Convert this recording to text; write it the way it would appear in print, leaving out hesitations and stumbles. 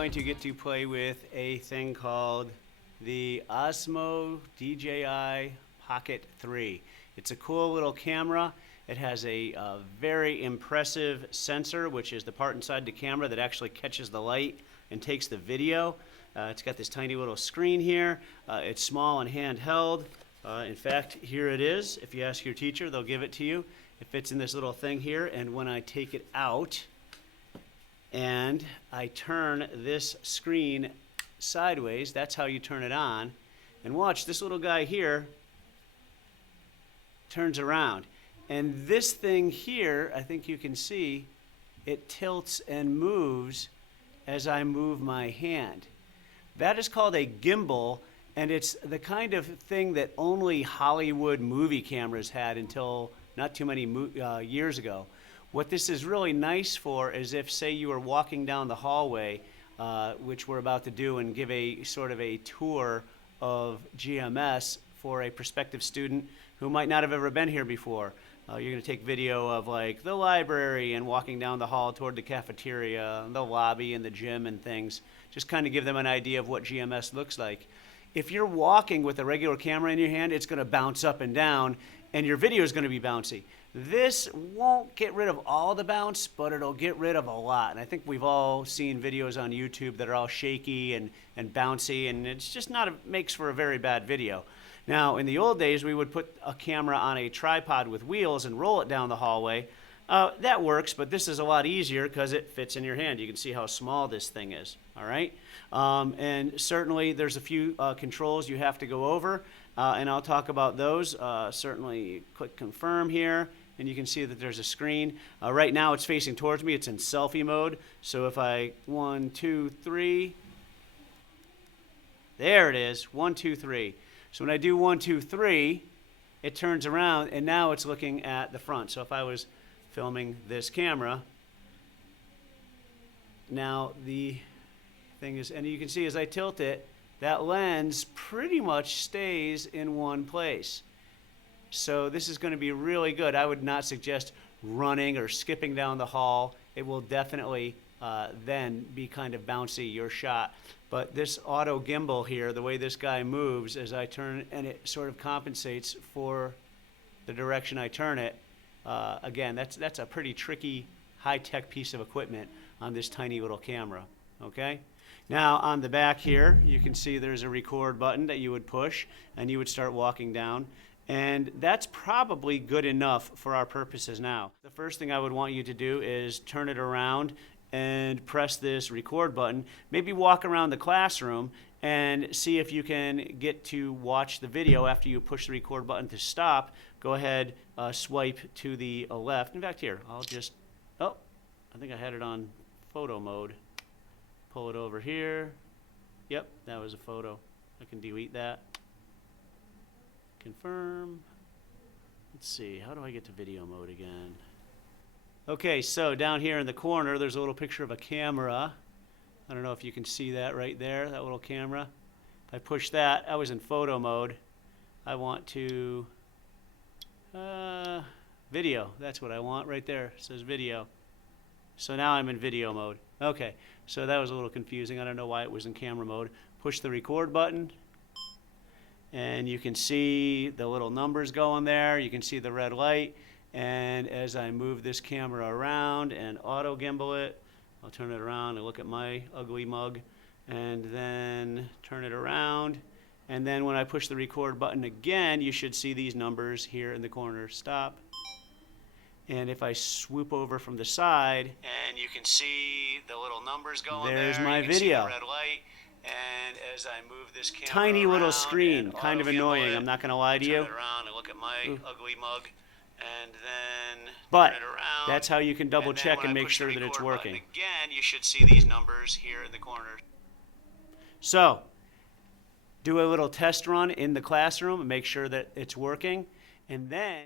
going to get to play with a thing called the OSMO DJI Pocket 3. It's a cool little camera. It has a very impressive sensor, which is the part inside the camera that actually catches the light and takes the video. It's got this tiny little screen here. It's small and handheld. In fact, here it is. If you ask your teacher, they'll give it to you. It fits in this little thing here, and when I take it out and I turn this screen sideways, that's how you turn it on. And watch, this little guy here turns around. And this thing here, I think you can see, it tilts and moves as I move my hand. That is called a gimbal, and it's the kind of thing that only Hollywood movie cameras had until not too many years ago. What this is really nice for is if, say, you were walking down the hallway, which we're about to do, and give a sort of a tour of GMS for a prospective student who might not have ever been here before. You're going to take video of like the library and walking down the hall toward the cafeteria, the lobby and the gym and things. Just kind of give them an idea of what GMS looks like. If you're walking with a regular camera in your hand, it's going to bounce up and down, and your video is going to be bouncy. This won't get rid of all the bounce, but it'll get rid of a lot. And I think we've all seen videos on YouTube that are all shaky and bouncy, and it's just not makes for a very bad video. Now, in the old days, we would put a camera on a tripod with wheels and roll it down the hallway. That works, but this is a lot easier because it fits in your hand. You can see how small this thing is, all right? And certainly there's a few controls you have to go over, and I'll talk about those. Certainly click confirm here, and you can see that there's a screen. Right now it's facing towards me. It's in selfie mode. So if I, 1, 2, 3, there it is, 1, 2, 3. So when I do 1, 2, 3, it turns around, and now it's looking at the front. So if I was filming this camera, now the thing is, and you can see as I tilt it, that lens pretty much stays in one place. So this is going to be really good. I would not suggest running or skipping down the hall. It will definitely then be kind of bouncy, your shot. But this auto gimbal here, the way this guy moves as I turn, and it sort of compensates for the direction I turn it. Again, that's a pretty tricky, high-tech piece of equipment on this tiny little camera, okay? Now, on the back here, you can see there's a record button that you would push, and you would start walking down. And that's probably good enough for our purposes now. The first thing I would want you to do is turn it around and press this record button. Maybe walk around the classroom and see if you can get to watch the video after you push the record button to stop. Go ahead, swipe to the left. In fact, here, I'll just, oh, I think I had it on photo mode. Pull it over here. Yep, that was a photo. I can delete that. Confirm. Let's see, how do I get to video mode again? Okay, so down here in the corner, there's a little picture of a camera. I don't know if you can see that right there, that little camera. If I push that, I was in photo mode. I want to, video, that's what I want right there. It says video. So now I'm in video mode. Okay, so that was a little confusing. I don't know why it was in camera mode. Push the record button, and you can see the little numbers going there. You can see the red light. And as I move this camera around and auto gimbal it, I'll turn it around and look at my ugly mug, and then turn it around. And then when I push the record button again, you should see these numbers here in the corner. Stop. And if I swoop over from the side, and you can see the little numbers going there. There's my video. Red light. And as I move this camera tiny little screen, kind of annoying. I'm not going to lie to you. Turn it around and look at my ugly mug. And then but turn it around, that's how you can double check and make sure that it's working. Again, you should see these numbers here in the corner. So, do a little test run in the classroom and make sure that it's working. And then